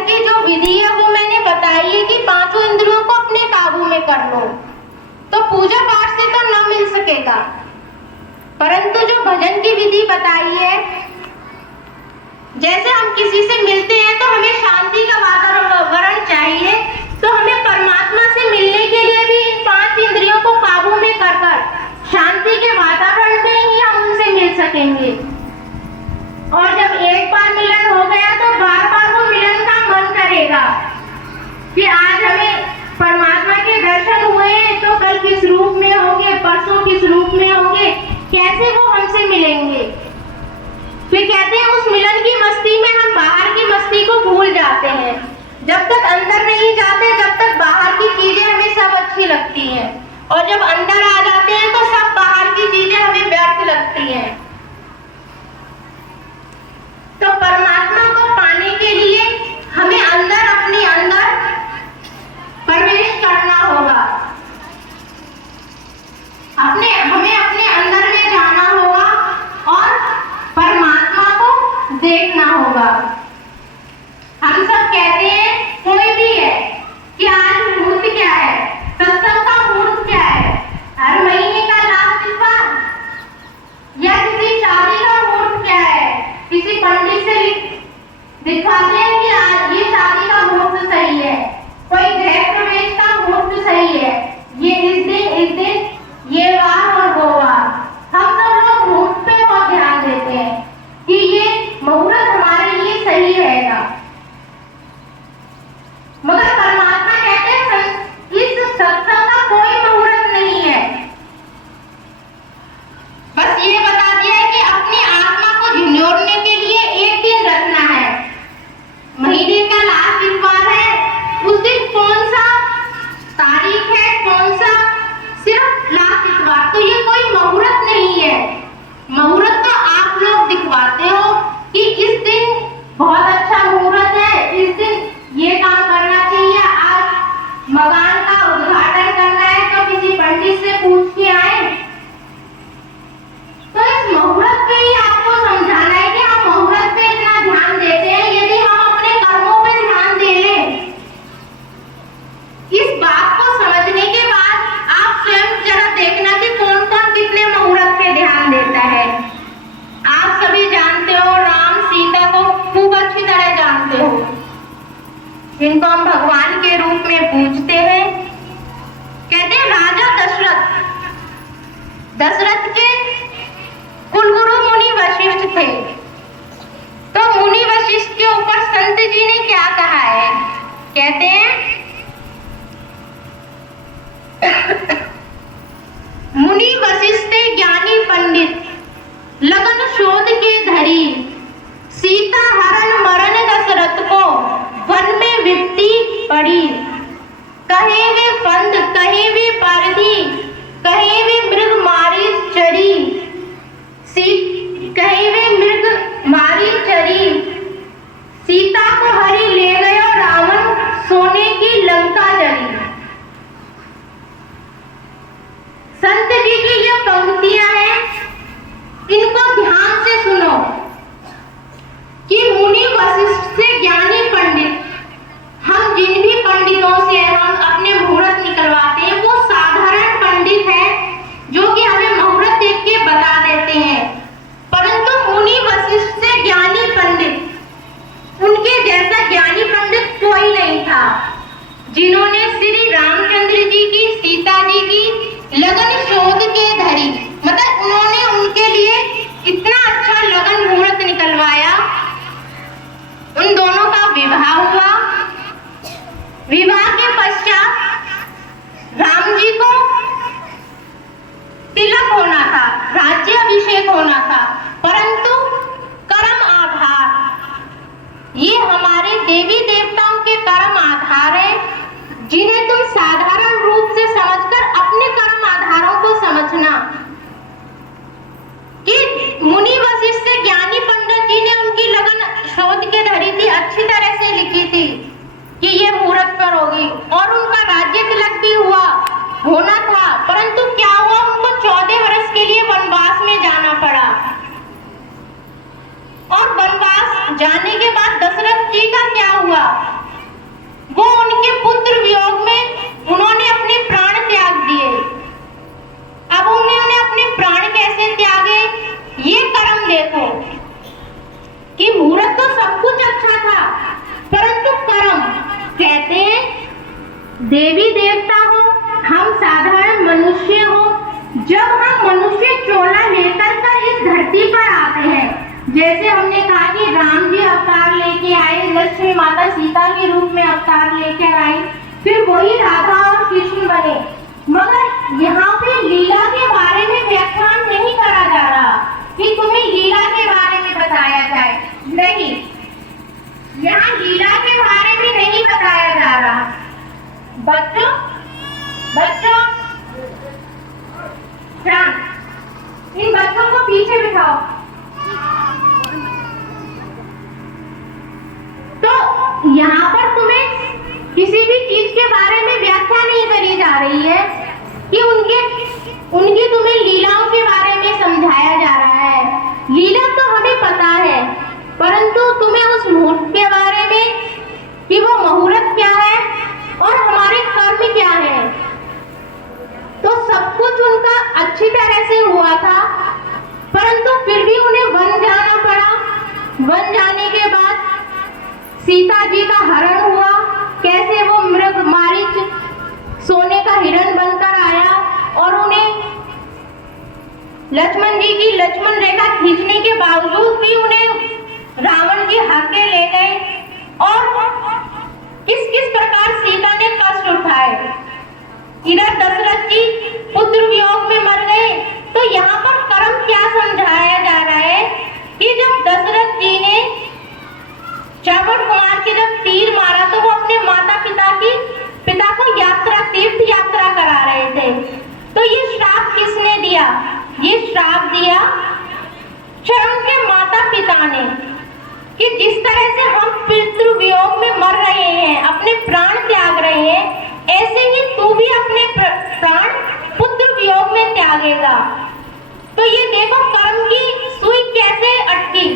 भजन की जो विधि है वो मैंने बताई है कि पांचों इंद्रियों को अपने काबू में कर लो, तो पूजा पाठ से तो न मिल सकेगा। परंतु जो भजन की विधि बताई है, जैसे हम किसी से मिलते हैं तो हमें शांति का वातावरण चाहिए, तो हमें परमात्मा से मिलने के लिए भी इन पांच इंद्रियों को काबू में कर शांति के वातावरण में ही हम उनसे मिल सकेंगे। और जब एक बार मिलन हो गया तो बार बार वो मिलन का मन करेगा कि आज हमें परमात्मा के दर्शन हुए तो कल किस रूप में होंगे, परसों किस रूप में होंगे, कैसे वो हमसे मिलेंगे। फिर कहते हैं उस मिलन की मस्ती में हम बाहर की मस्ती को भूल जाते हैं। जब तक अंदर नहीं जाते तब तक बाहर की चीजें हमें सब अच्छी लगती हैं, और जब अंदर आ जाते हैं तो सब बाहर की चीजें हमें व्यर्थ लगती हैं। तो परमात्मा को पाने के लिए हमें अंदर अपने अंदर प्रवेश करना होगा, हमें अपने अंदर में जाना होगा और परमात्मा को देखना होगा। हम सब कहते हैं, कोई भी है कि आज मुहूर्त क्या है, सत्संग का मुहूर्त क्या है, हर महीने का लास्ट इतवार या किसी शादी का मुहूर्त क्या है, किसी पंडित से दिखाते हैं कि आज ये शादी का मुहूर्त सही है, कोई गृह प्रवेश का मुहूर्त सही है, ये इस दिन ये वार और वो वार। हम सब लोग मुहूर्त पे बहुत ध्यान देते हैं कि ये मुहूर्त हमारे लिए सही रहेगा, मगर परमात्मा कहते हैं इस सत्संग का कोई मुहूर्त नहीं है। बस ये बता दिया है कि अपनी आत्मा को झिंझोड़ने के लिए एक दिन रखना है, महीने का लास्ट इतवार है, उस दिन कौन सा तारीख है, कौन सा सिर्फ लास्ट इतवार, तो ये कोई मुहूर्त नहीं है। मुहूर्त तो आप लोग दिखवाते हो कि इस दिन बहुत अच्छा मुहूर्त है, इस दिन ये काम करना चाहिए, आज मकान का उद्घाटन करना है तो किसी पंडित से पूछ के आए। तो इस मुहूर्त पे ही आपको समझाना है कि हम मुहूर्त पे इतना ध्यान देते हैं, यदि हम अपने कर्मों पे ध्यान दे लें। इस बात को समझने के बाद आप स्वयं जरा देखना कि कौन कौन कितने मुहूर्त पे ध्यान देता है। आप सभी जानते हो, राम सीता को खूब अच्छी तरह जानते हो, जिनको हम भगवान के रूप में पूजते हैं। कहते हैं राजा दशरथ के कुलगुरु मुनि वशिष्ठ थे, तो मुनि वशिष्ठ के ऊपर संत जी ने क्या कहा है, कहते हैं मुनि वशिष्ठ ज्ञानी पंडित लगन शोध के धरी, सीता हरण मरण दशरथ को वन में विपत्ति पड़ी। कहे वे फंद कहे वे पारधी, कहे वे मृग मारी चरी, कहे वे मृग मारी चरी, सीता को हरि ले गयो रावण सोने की लंका जरी। संत जी की ये पंक्तियां हैं, इनको ध्यान से सुनो कि मुनि वशिष्ठ से ज्ञानी पंडित, हम जिन भी पंडितों से हम अपने मुहूर्त निकलवाते हैं वो साधारण पंडित है जो कि हमें मुहूर्त देख के बता देते हैं, परंतु मुनि वशिष्ठ से ज्ञानी पंडित, उनके जैसा ज्ञानी पंडित कोई नहीं था, जिन्होंने श्री रामचंद्र जी की सीता जी की लगन शोध के धरी, मतलब उन्होंने उनके लिए इतना अच्छा लगन मुहूर्त निकलवाया। उन दोनों का विवाह हुआ। विवाह के पश्चात राम जी को तिलक होना था, राज्याभिषेक होना था, परंतु कर्म आधार, ये हमारे देवी देवताओं के कर्म आधार है, जिन्हें तुम साधारण रूप से समझकर अपने कर्म आधारों को समझना। कि मुनि वशिष्ठ से ज्ञानी पंडित जी ने उनकी लगन शोध के धरी थी, अच्छी तरह से लिखी थी कि ये मुहूर्त पर होगी, और उनका राज्य तिलक भी होना था, परंतु क्या हुआ, उनको 14 वर्ष के लिए वनवास में जाना पड़ा। और वनवास जाने के बाद दशरथ जी का क्या हुआ, देवी देवता हो, हम साधारण मनुष्य हो। जब हम मनुष्य चोला लेकर कर इस धरती पर आते हैं, जैसे हमने कहा कि राम जी अवतार लेके आए, लक्ष्मी माता सीता के रूप में अवतार लेकर आई, फिर वही राधा और कृष्ण बने, मगर यहाँ पे लीला के बारे में व्याख्यान नहीं करा जा रहा कि तुम्हें लीला के बारे में बताया जाए। नहीं, यहाँ लीला के बारे में नहीं बताया जा रहा। बच्चों इन बच्चों को पीछे बिठाओ। तो यहाँ पर तुम्हें किसी भी चीज के बारे में व्याख्या नहीं करी जा रही है कि उनकी तुम्हें लीलाओं के बारे में समझाया जा रहा है। लीला तो हमें पता है, परंतु तुम्हें उस मुहूर्त के बारे में कि वो मुहूर्त क्या है और हमारे कर्म क्या है, तो सब कुछ उनका अच्छी तरह से हुआ था, परंतु फिर भी उन्हें वन जाना पड़ा। वन जाने के बाद सीता जी का हरण हुआ, कैसे वो मृग मारीच सोने का हिरण बनकर आया और उन्हें लक्ष्मण जी की लक्ष्मण रेखा खींचने के बावजूद भी उन्हें रावण जी हाके ले गए और किस किस प्रकार सीता ने कष्ट उठाए। इधर दशरथ जी पुत्र वियोग में मर गए। तो यहाँ पर कर्म क्या समझाया जा रहा है कि जब दशरथ जी ने चावड़ कुमार के जब तीर मारा तो वो अपने माता पिता को तीर्थ यात्रा करा रहे थे। तो ये श्राप किसने दिया? ये श्राप दिया स्वयं के माता पिता ने कि जिस तरह से हम पितृ वियोग में मर रहे हैं, अपने प्राण त्याग रहे हैं, ऐसे ही तू भी अपने प्राण पुत्र वियोग में त्यागेगा। तो ये देखो कर्म की सुई कैसे अटकी।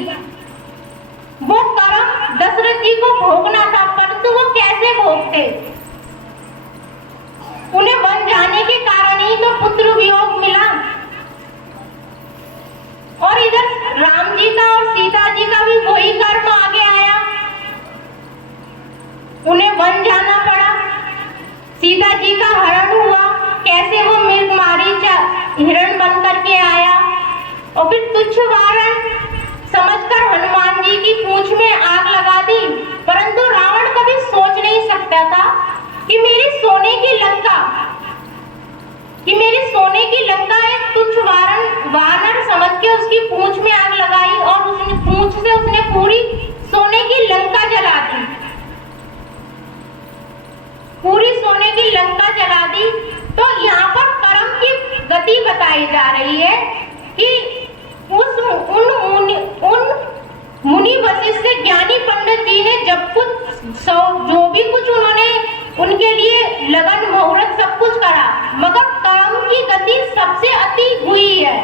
वो कर्म दशरथ जी को भोगना था, परंतु वो कैसे भोगते? उन्हें वन जाने के कारण ही तो पुत्र वियोग मिला। और इधर राम जी का और सीता जी का भी वही कर्म आगे आया, उन्हें वन जाना पड़ा। सीता जी का हरण हुआ, कैसे वो मृग मारीच हिरण बन करके आया और फिर तुच्छ वारण समझकर हनुमान जी की पूंछ में आग लगा दी। परंतु रावण कभी सोच नहीं सकता था कि मेरी सोने की लंका एक तुच्छ वानर समझ के उसकी पूंछ में आग लगाई और उसने पूंछ से उसने पूरी सोने की लंका जला दी, पूरी सोने की लंका जला दी। तो यहाँ पर कर्म की गति बताई जा रही है कि उन मुनि वशिष्ठ ज्ञानी पंडित जी ने जब कुछ जो भी कुछ उन्होंने उनके लिए लगन मुहूर्त सब कुछ करा, मगर कर्म की गति सबसे अति हुई है।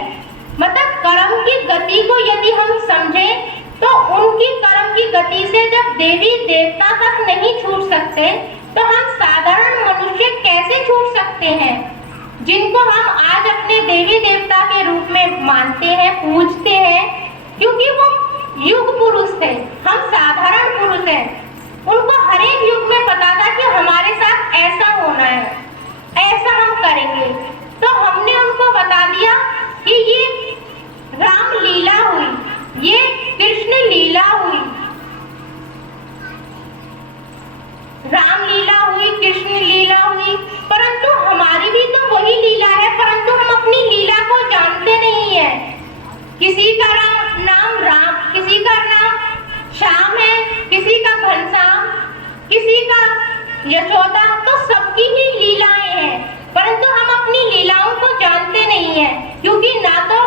मतलब कर्म की गति को यदि हम समझें तो उनकी कर्म की गति से जब देवी देवता तक नहीं छूट सकते तो हम साधारण मनुष्य कैसे छूट सकते हैं, जिनको हम आज अपने देवी देवता के रूप में मानते हैं, पूजते हैं, क्योंकि वो युग पुरुष थे, हम साधारण पुरुष हैं। उनको हर एक युग में पता था कि हमारे साथ ऐसा होना है, ऐसा हम करेंगे। तो हमने उनको बता दिया कि ये राम लीला हुई, ये कृष्ण लीला हुई, राम लीला हुई, कृष्ण लीला हुई, परंतु हमारी भी तो वही लीला है, परंतु हम अपनी लीला को जानते नहीं है। किसी का नाम राम, किसी का नाम श्याम है, किसी का घनश्याम, किसी का यशोदा, तो सबकी ही लीलाएं हैं, परंतु हम अपनी लीलाओं को जानते नहीं है, क्योंकि ना तो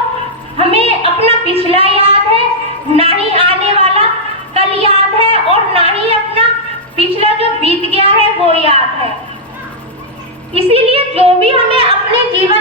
हमें अपना पिछला याद है, ना ही आने वाला कल याद है, और ना ही अपना पिछला जो बीत गया है वो याद है। इसी